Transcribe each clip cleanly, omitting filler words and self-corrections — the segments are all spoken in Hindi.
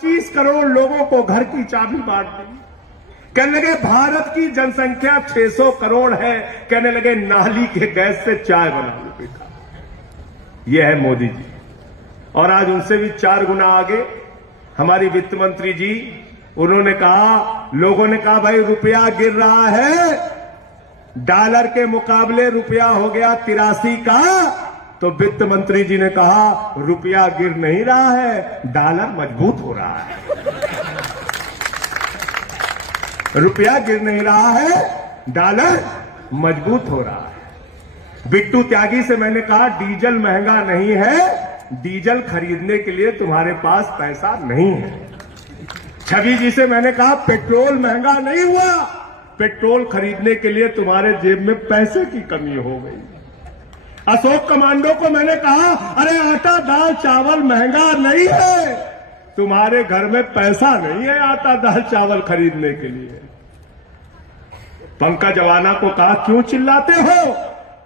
25 करोड़ लोगों को घर की चाबी बांट दी। कहने लगे भारत की जनसंख्या 600 करोड़ है, कहने लगे नाली के गैस से चाय बना लो बेटा। यह है मोदी जी। और आज उनसे भी 4 गुना आगे हमारी वित्त मंत्री जी, उन्होंने कहा, लोगों ने कहा भाई रुपया गिर रहा है, डॉलर के मुकाबले रुपया हो गया 83 का, तो वित्त मंत्री जी ने कहा रुपया गिर नहीं रहा है, डॉलर मजबूत हो रहा है। रुपया गिर नहीं रहा है, डॉलर मजबूत हो रहा है। बिट्टू त्यागी से मैंने कहा डीजल महंगा नहीं है, डीजल खरीदने के लिए तुम्हारे पास पैसा नहीं है। छवि जी से मैंने कहा पेट्रोल महंगा नहीं हुआ, पेट्रोल खरीदने के लिए तुम्हारे जेब में पैसे की कमी हो गई। अशोक कमांडो को मैंने कहा अरे आटा दाल चावल महंगा नहीं है, तुम्हारे घर में पैसा नहीं है आटा दाल चावल खरीदने के लिए। पंकज अवाना को कहा क्यों चिल्लाते हो,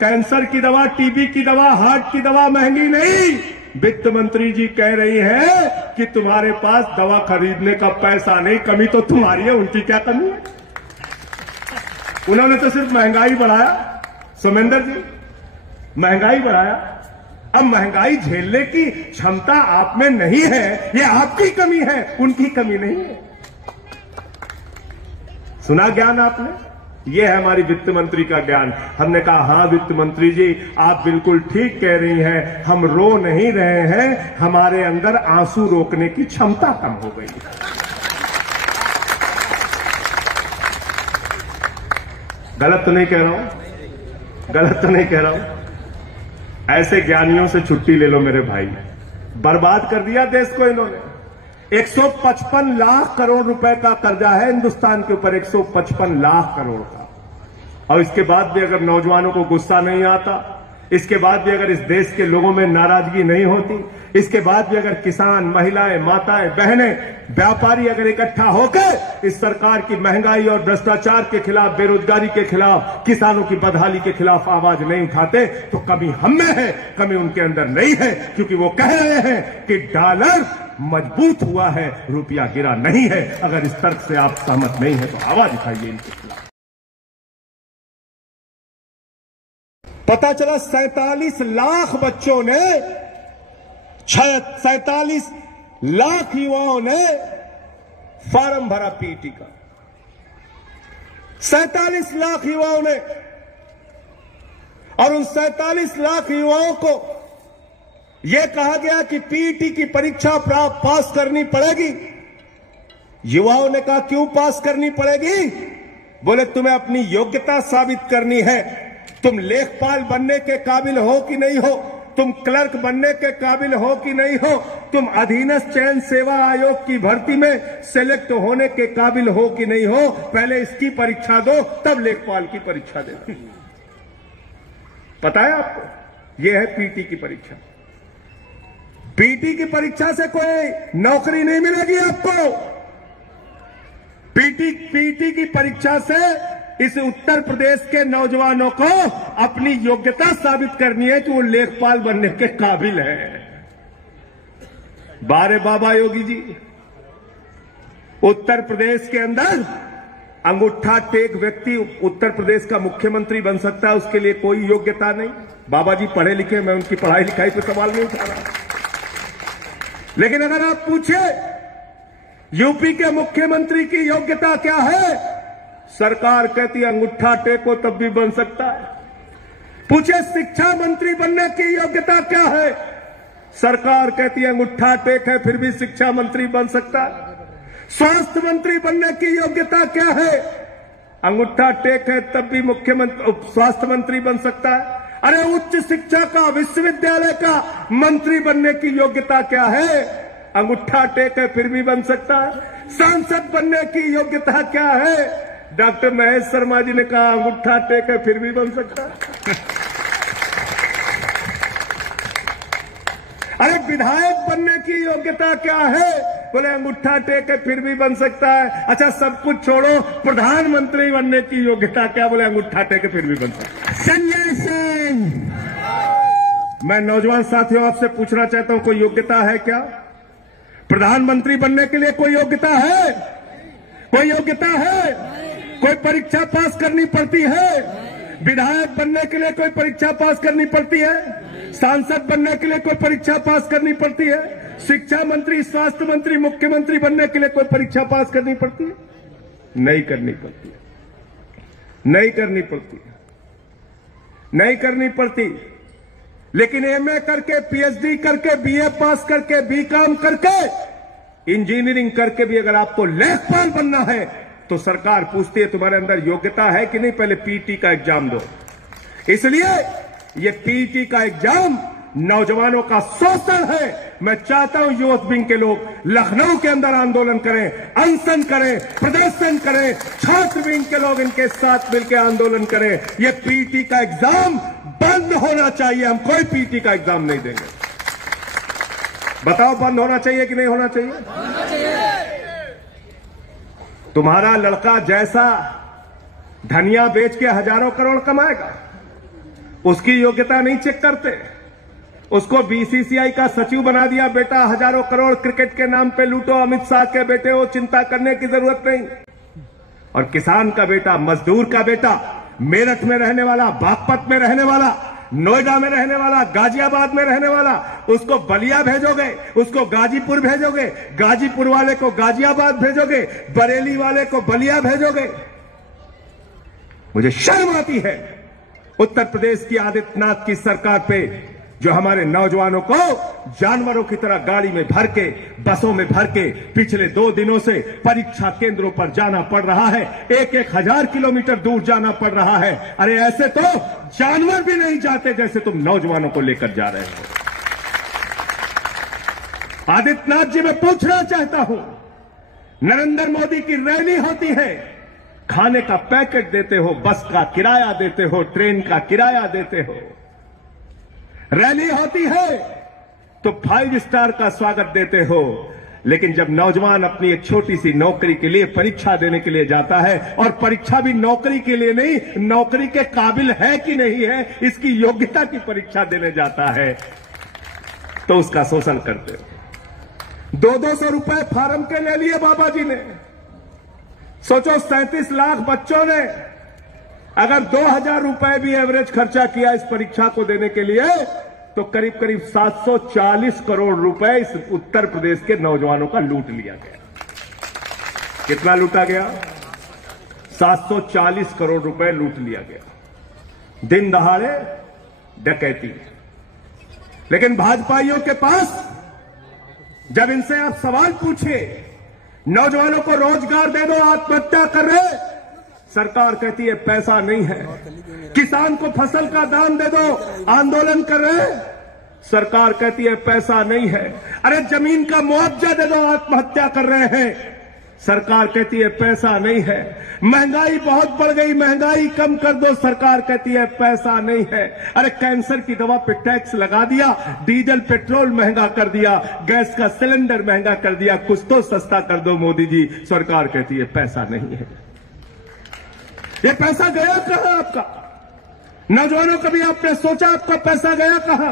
कैंसर की दवा, टीबी की दवा, हार्ट की दवा महंगी नहीं। वित्त मंत्री जी कह रही है कि तुम्हारे पास दवा खरीदने का पैसा नहीं, कमी तो तुम्हारी है, उनकी क्या कमी है। उन्होंने तो सिर्फ महंगाई बढ़ाया, सोमेंद्र जी महंगाई बढ़ाया। अब महंगाई झेलने की क्षमता आप में नहीं है, ये आपकी कमी है, उनकी कमी नहीं है। सुना ज्ञान आपने, ये है हमारी वित्त मंत्री का ज्ञान। हमने कहा हाँ वित्त मंत्री जी आप बिल्कुल ठीक कह रही हैं, हम रो नहीं रहे हैं, हमारे अंदर आंसू रोकने की क्षमता कम हो गई है। गलत तो नहीं कह रहा हूं, गलत तो नहीं कह रहा हूं। ऐसे ज्ञानियों से छुट्टी ले लो मेरे भाई, बर्बाद कर दिया देश को इन्होंने। 155 लाख करोड़ रुपए का कर्जा है हिंदुस्तान के ऊपर, 155 लाख करोड़ का। और इसके बाद भी अगर नौजवानों को गुस्सा नहीं आता, इसके बाद भी अगर इस देश के लोगों में नाराजगी नहीं होती, इसके बाद भी अगर किसान, महिलाएं, माताएं, बहनें, व्यापारी अगर इकट्ठा होकर इस सरकार की महंगाई और भ्रष्टाचार के खिलाफ, बेरोजगारी के खिलाफ, किसानों की बदहाली के खिलाफ आवाज नहीं उठाते, तो कमी हम में है, कमी उनके अंदर नहीं है। क्योंकि वो कह रहे हैं कि डॉलर मजबूत हुआ है, रुपया गिरा नहीं है। अगर इस तर्क से आप सहमत नहीं है तो आवाज उठाइए इनके खिलाफ। पता चला 47 लाख बच्चों ने, 47 लाख युवाओं ने फॉर्म भरा पीटी का। 47 लाख युवाओं ने, और उन 47 लाख युवाओं को यह कहा गया कि पीटी की परीक्षा पास करनी पड़ेगी। युवाओं ने कहा क्यों पास करनी पड़ेगी? बोले तुम्हें अपनी योग्यता साबित करनी है, तुम लेखपाल बनने के काबिल हो कि नहीं हो, तुम क्लर्क बनने के काबिल हो कि नहीं हो, तुम अधीनस्थ चयन सेवा आयोग की भर्ती में सेलेक्ट होने के काबिल हो कि नहीं हो, पहले इसकी परीक्षा दो तब लेखपाल की परीक्षा देना। पता है आपको, यह है पीटी की परीक्षा। पीटी की परीक्षा से कोई नौकरी नहीं मिलेगी आपको। पीटी की परीक्षा से इस उत्तर प्रदेश के नौजवानों को अपनी योग्यता साबित करनी है कि वो लेखपाल बनने के काबिल है। बारे बाबा योगी जी, उत्तर प्रदेश के अंदर अंगूठा टेक व्यक्ति उत्तर प्रदेश का मुख्यमंत्री बन सकता है, उसके लिए कोई योग्यता नहीं। बाबा जी पढ़े लिखे, मैं उनकी पढ़ाई लिखाई पे सवाल नहीं उठा रहा, लेकिन अगर आप पूछे यूपी के मुख्यमंत्री की योग्यता क्या है, सरकार कहती है अंगूठा टेको तब भी बन सकता है। पूछे शिक्षा मंत्री बनने की योग्यता क्या है, सरकार कहती है अंगूठा टेक है फिर भी शिक्षा मंत्री बन सकता है। स्वास्थ्य मंत्री बनने की योग्यता क्या है, अंगूठा टेक है तब भी मुख्यमंत्री स्वास्थ्य मंत्री बन सकता है। अरे उच्च शिक्षा का, विश्वविद्यालय का मंत्री बनने की योग्यता क्या है, अंगूठा टेक है फिर भी बन सकता है। सांसद बनने की योग्यता क्या है, डॉक्टर महेश शर्मा जी ने कहा अंगूठा टेक है फिर भी बन सकता है। अरे विधायक बनने की योग्यता क्या है, बोले अंगूठा टेक है फिर भी बन सकता है। अच्छा सब कुछ छोड़ो, प्रधानमंत्री बनने की योग्यता क्या, बोले अंगूठा टेक है फिर भी बन सकता है। संजय सिंह, मैं नौजवान साथियों आपसे पूछना चाहता हूं कोई योग्यता है क्या? प्रधानमंत्री बनने के लिए कोई योग्यता है? कोई योग्यता है? कोई परीक्षा पास करनी पड़ती है? विधायक बनने के लिए कोई परीक्षा पास करनी पड़ती है? सांसद बनने के लिए कोई परीक्षा पास करनी पड़ती है? शिक्षा मंत्री, स्वास्थ्य मंत्री, मुख्यमंत्री बनने के लिए कोई परीक्षा पास करनी पड़ती है? नहीं करनी पड़ती है, नहीं करनी पड़ती है, नहीं करनी पड़ती। लेकिन एमए करके, पीएचडी करके, बीए पास करके, बीकॉम करके, इंजीनियरिंग करके भी अगर आपको लेखपाल बनना है तो सरकार पूछती है तुम्हारे अंदर योग्यता है कि नहीं, पहले पीटी का एग्जाम दो। इसलिए ये पीटी का एग्जाम नौजवानों का शोषण है। मैं चाहता हूं यूथ विंग के लोग लखनऊ के अंदर आंदोलन करें, अनशन करें, प्रदर्शन करें, छात्र विंग के लोग इनके साथ मिलकर आंदोलन करें। ये पीटी का एग्जाम बंद होना चाहिए। हम कोई पीटी का एग्जाम नहीं देंगे। बताओ बंद होना चाहिए कि नहीं होना चाहिए? तुम्हारा लड़का जैसा धनिया बेच के हजारों करोड़ कमाएगा, उसकी योग्यता नहीं चेक करते। उसको बीसीसीआई का सचिव बना दिया, बेटा हजारों करोड़ क्रिकेट के नाम पे लूटो, अमित शाह के बेटे हो, चिंता करने की जरूरत नहीं। और किसान का बेटा, मजदूर का बेटा, मेरठ में रहने वाला, बागपत में रहने वाला, नोएडा में रहने वाला, गाजियाबाद में रहने वाला, उसको बलिया भेजोगे, उसको गाजीपुर भेजोगे, गाजीपुर वाले को गाजियाबाद भेजोगे, बरेली वाले को बलिया भेजोगे। मुझे शर्म आती है उत्तर प्रदेश की आदित्यनाथ की सरकार पे, जो हमारे नौजवानों को जानवरों की तरह गाड़ी में भर के, बसों में भर के पिछले 2 दिनों से परीक्षा केंद्रों पर जाना पड़ रहा है। 1-1 हजार किलोमीटर दूर जाना पड़ रहा है। अरे ऐसे तो जानवर भी नहीं जाते जैसे तुम नौजवानों को लेकर जा रहे हो। आदित्यनाथ जी, मैं पूछना चाहता हूं, नरेंद्र मोदी की रैली होती है, खाने का पैकेट देते हो, बस का किराया देते हो, ट्रेन का किराया देते हो। रैली होती है तो 5 स्टार का स्वागत देते हो। लेकिन जब नौजवान अपनी एक छोटी सी नौकरी के लिए परीक्षा देने के लिए जाता है, और परीक्षा भी नौकरी के लिए नहीं, नौकरी के काबिल है कि नहीं है, इसकी योग्यता की परीक्षा देने जाता है, तो उसका शोषण करते हो। 200-200 रुपए फार्म के ले लिए बाबा जी ने। सोचो 37 लाख बच्चों ने अगर 2000 रुपए भी एवरेज खर्चा किया इस परीक्षा को देने के लिए, तो करीब करीब 740 करोड़ रुपए इस उत्तर प्रदेश के नौजवानों का लूट लिया गया। कितना लूटा गया? 740 करोड़ रुपए लूट लिया गया, दिन दहाड़े डकैती। लेकिन भाजपाइयों के पास जब इनसे आप सवाल पूछे, नौजवानों को रोजगार दे दो, आत्महत्या कर रहे, सरकार कहती है पैसा नहीं है। किसान को फसल का दाम दे दो, आंदोलन कर रहे, सरकार कहती है पैसा नहीं है। अरे जमीन का मुआवजा दे दो, आत्महत्या कर रहे हैं, सरकार कहती है पैसा नहीं है। महंगाई बहुत बढ़ गई, महंगाई कम कर दो, सरकार कहती है पैसा नहीं है। अरे कैंसर की दवा पे टैक्स लगा दिया, डीजल पेट्रोल महंगा कर दिया, गैस का सिलेंडर महंगा कर दिया, कुछ तो सस्ता कर दो मोदी जी, सरकार कहती है पैसा नहीं है। ये पैसा गया कहां आपका? नौजवानों कभी आपने सोचा आपका पैसा गया कहां?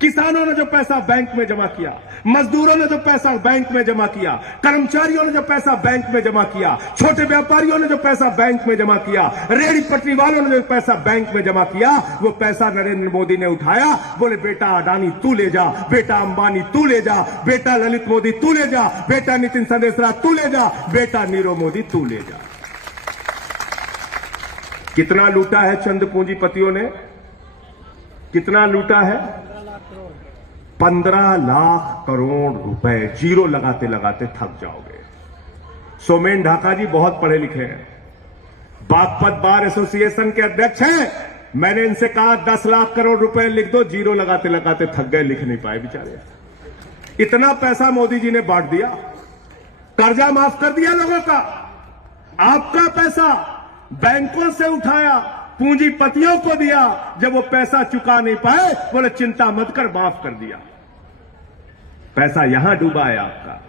किसानों ने जो पैसा बैंक में जमा किया, मजदूरों ने जो पैसा बैंक में जमा किया, कर्मचारियों ने जो पैसा बैंक में जमा किया, छोटे व्यापारियों ने जो पैसा बैंक में जमा किया, रेहड़ी पटरी वालों ने जो पैसा बैंक में जमा किया, वो पैसा नरेंद्र मोदी ने उठाया। बोले बेटा अडानी तू ले जा, बेटा अंबानी तू ले जा, बेटा ललित मोदी तू ले जा, बेटा नितिन संदेशरा तू ले जा, बेटा नीरव मोदी तू ले जा। कितना लूटा है चंद पूंजीपतियों ने? कितना लूटा है? 15 लाख करोड़ रुपए। जीरो लगाते लगाते थक जाओगे। सोमेन ढाका जी बहुत पढ़े लिखे हैं, बागपत बार एसोसिएशन के अध्यक्ष हैं। मैंने इनसे कहा 10 लाख करोड़ रुपए लिख दो, जीरो लगाते लगाते थक गए, लिख नहीं पाए बेचारे। इतना पैसा मोदी जी ने बांट दिया, कर्जा माफ कर दिया लोगों का। आपका पैसा बैंकों से उठाया, पूंजीपतियों को दिया, जब वो पैसा चुका नहीं पाए बोले चिंता मत कर, माफ कर दिया। पैसा यहां डूबा है आपका,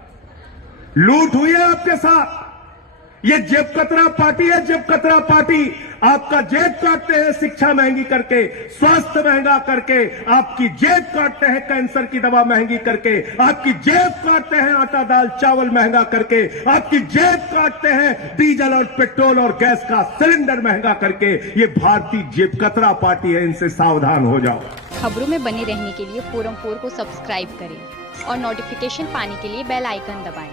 लूट हुई है आपके साथ। ये जेब कतरा पार्टी है, जेब कतरा पार्टी। आपका जेब काटते हैं शिक्षा महंगी करके, स्वास्थ्य महंगा करके, आपकी जेब काटते हैं कैंसर की दवा महंगी करके, आपकी जेब काटते हैं आटा दाल चावल महंगा करके, आपकी जेब काटते हैं डीजल और पेट्रोल और गैस का सिलेंडर महंगा करके। ये भारतीय जेब कतरा पार्टी है, इनसे सावधान हो जाओ। खबरों में बने रहने के लिए फोरम 4 को सब्सक्राइब करें और नोटिफिकेशन पाने के लिए बेल आइकन दबाएं।